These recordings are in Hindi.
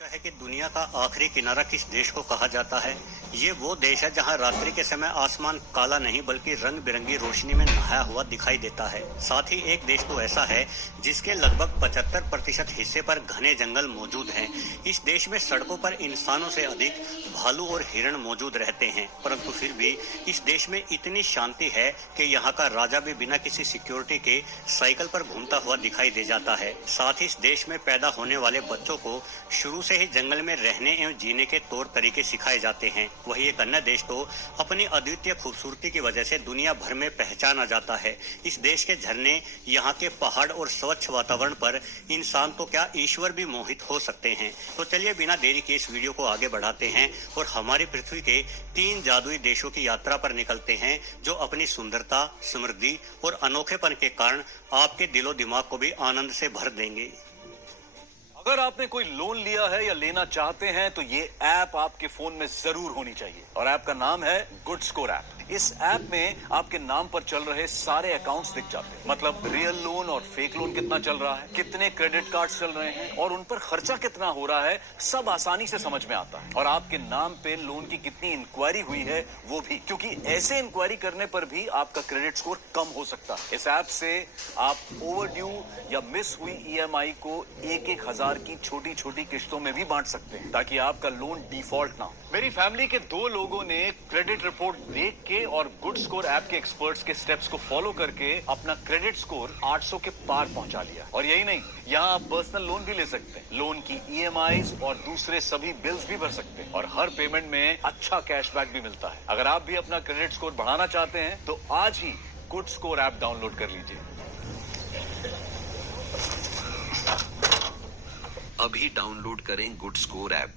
है कि दुनिया का आखिरी किनारा किस देश को कहा जाता है। ये वो देश है जहां रात्रि के समय आसमान काला नहीं बल्कि रंग बिरंगी रोशनी में नहाया हुआ दिखाई देता है। साथ ही एक देश तो ऐसा है जिसके लगभग 75% हिस्से पर घने जंगल मौजूद हैं। इस देश में सड़कों पर इंसानों से अधिक भालू और हिरण मौजूद रहते हैं, परंतु फिर भी इस देश में इतनी शांति है कि यहाँ का राजा भी बिना किसी सिक्योरिटी के साइकिल पर घूमता हुआ दिखाई दे जाता है। साथ ही इस देश में पैदा होने वाले बच्चों को शुरू से ही जंगल में रहने एवं जीने के तौर तरीके सिखाए जाते हैं। वही एक अन्य देश तो अपनी अद्वितीय खूबसूरती की वजह से दुनिया भर में पहचाना जाता है। इस देश के झरने, यहाँ के पहाड़ और स्वच्छ वातावरण पर इंसान तो क्या ईश्वर भी मोहित हो सकते हैं। तो चलिए बिना देरी के इस वीडियो को आगे बढ़ाते हैं और हमारी पृथ्वी के 3 जादुई देशों की यात्रा पर निकलते हैं, जो अपनी सुंदरता, समृद्धि और अनोखेपन के कारण आपके दिलो दिमाग को भी आनंद से भर देंगे। अगर आपने कोई लोन लिया है या लेना चाहते हैं तो ये ऐप आपके फोन में जरूर होनी चाहिए, और ऐप का नाम है गुड स्कोर ऐप। इस ऐप में आपके नाम पर चल रहे सारे अकाउंट्स दिख जाते हैं, मतलब रियल लोन और फेक लोन कितना चल रहा है, कितने क्रेडिट कार्ड्स चल रहे हैं और उन पर खर्चा कितना हो रहा है, सब आसानी से समझ में आता है। और आपके नाम पे लोन की कितनी इंक्वायरी हुई है वो भी, क्योंकि ऐसे इंक्वायरी करने पर भी आपका क्रेडिट स्कोर कम हो सकता है। इस ऐप से आप ओवरड्यू या मिस हुई EMI को 1-1 हजार की छोटी छोटी किश्तों में भी बांट सकते हैं, ताकि आपका लोन डिफॉल्ट ना हो। मेरी फैमिली के 2 लोगों ने क्रेडिट रिपोर्ट देख के और गुड स्कोर ऐप के एक्सपर्ट्स के स्टेप्स को फॉलो करके अपना क्रेडिट स्कोर 800 के पार पहुंचा लिया। और यही नहीं, यहाँ आप पर्सनल लोन भी ले सकते हैं, लोन की EMIs और दूसरे सभी बिल्स भी भर सकते हैं, और हर पेमेंट में अच्छा कैशबैक भी मिलता है। अगर आप भी अपना क्रेडिट स्कोर बढ़ाना चाहते हैं तो आज ही गुड स्कोर ऐप डाउनलोड कर लीजिए। अभी डाउनलोड करें गुड स्कोर ऐप।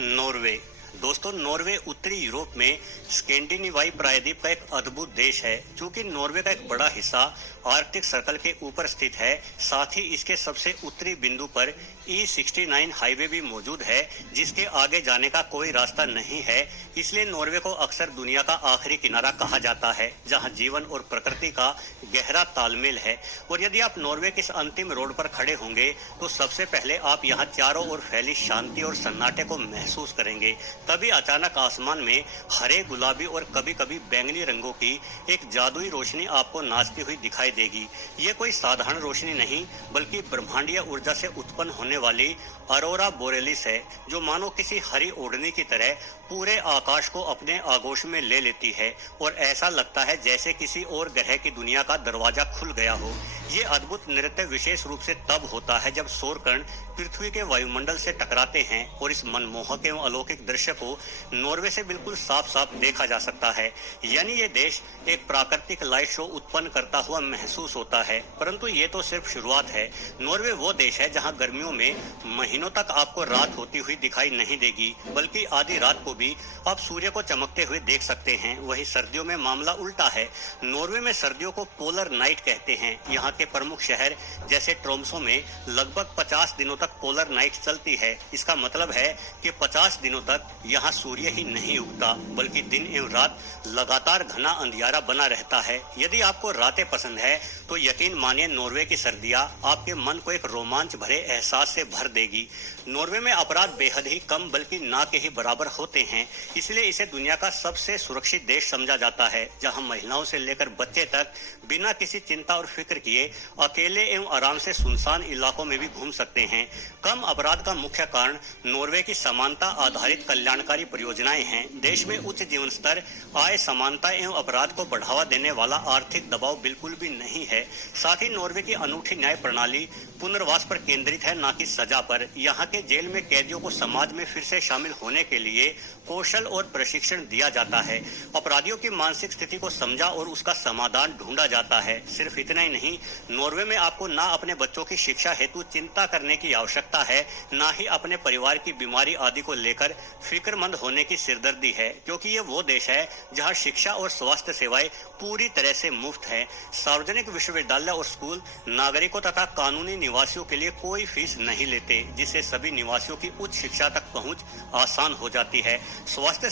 नॉर्वे। दोस्तों, नॉर्वे उत्तरी यूरोप में स्कैंडिनेवियाई प्रायद्वीप का एक अद्भुत देश है। चूंकि नॉर्वे का एक बड़ा हिस्सा आर्कटिक सर्कल के ऊपर स्थित है, साथ ही इसके सबसे उत्तरी बिंदु पर E69 हाईवे भी मौजूद है, जिसके आगे जाने का कोई रास्ता नहीं है। इसलिए नॉर्वे को अक्सर दुनिया का आखिरी किनारा कहा जाता है, जहां जीवन और प्रकृति का गहरा तालमेल है। और यदि आप नॉर्वे के इस अंतिम रोड पर खड़े होंगे तो सबसे पहले आप यहाँ चारों ओर फैली शांति और सन्नाटे को महसूस करेंगे। तभी अचानक आसमान में हरे, गुलाबी और कभी कभी बैंगनी रंगों की एक जादुई रोशनी आपको नाचती हुई दिखाई देगी। ये कोई साधारण रोशनी नहीं, बल्कि ब्रह्मांडीय ऊर्जा से उत्पन्न होने वाली अरोरा बोरेलिस है, जो मानो किसी हरी ओढ़नी की तरह पूरे आकाश को अपने आगोश में ले लेती है और ऐसा लगता है जैसे किसी और ग्रह की दुनिया का दरवाजा खुल गया हो। ये अद्भुत नृत्य विशेष रूप से तब होता है जब सौर कण पृथ्वी के वायुमंडल से टकराते हैं, और इस मनमोहक एवं अलौकिक दृश्य को नॉर्वे से बिल्कुल साफ साफ देखा जा सकता है। यानी ये देश एक प्राकृतिक लाइट शो उत्पन्न करता हुआ महसूस होता है। परंतु ये तो सिर्फ शुरुआत है। नॉर्वे वो देश है जहाँ गर्मियों में महीनों तक आपको रात होती हुई दिखाई नहीं देगी, बल्कि आधी रात को भी आप सूर्य को चमकते हुए देख सकते हैं। वही सर्दियों में मामला उल्टा है। नॉर्वे में सर्दियों को पोलर नाइट कहते हैं। यहाँ के प्रमुख शहर जैसे ट्रोम्सो में लगभग 50 दिनों तक पोलर नाइट चलती है। इसका मतलब है कि 50 दिनों तक यहाँ सूर्य ही नहीं उगता, बल्कि दिन एवं रात लगातार घना अंधियारा बना रहता है। यदि आपको रातें पसंद है तो यकीन मानिए, नॉर्वे की सर्दियाँ आपके मन को एक रोमांच भरे एहसास से भर देगी। नॉर्वे में अपराध बेहद ही कम, बल्कि ना के ही बराबर होते हैं। इसलिए इसे दुनिया का सबसे सुरक्षित देश समझा जाता है, जहां महिलाओं से लेकर बच्चे तक बिना किसी चिंता और फिक्र किए अकेले एवं आराम से सुनसान इलाकों में भी घूम सकते हैं। कम अपराध का मुख्य कारण नॉर्वे की समानता आधारित कल्याणकारी परियोजनाएं हैं। देश में उच्च जीवन स्तर, आय समानता एवं अपराध को बढ़ावा देने वाला आर्थिक दबाव बिल्कुल भी नहीं है। साथ ही नॉर्वे की अनूठी न्याय प्रणाली पुनर्वास पर केंद्रित है, न कि सजा पर। यहाँ के जेल में कैदियों को समाज में फिर से शामिल होने के लिए कौशल और प्रशिक्षण दिया जाता है। अपराधियों की मानसिक स्थिति को समझा और उसका समाधान ढूंढा जाता है। सिर्फ इतना ही नहीं, नॉर्वे में आपको ना अपने बच्चों की शिक्षा हेतु चिंता करने की आवश्यकता है, ना ही अपने परिवार की बीमारी आदि को लेकर फिक्रमंद होने की सिरदर्दी है, क्योंकि ये वो देश है जहाँ शिक्षा और स्वास्थ्य सेवाएं पूरी तरह से मुफ्त है। सार्वजनिक विश्वविद्यालय और स्कूल नागरिकों तथा कानूनी निवासियों के लिए कोई फीस नहीं लेते, जिससे सभी निवासियों की उच्च शिक्षा तक पहुंच आसान हो जाती है। स्वास्थ्य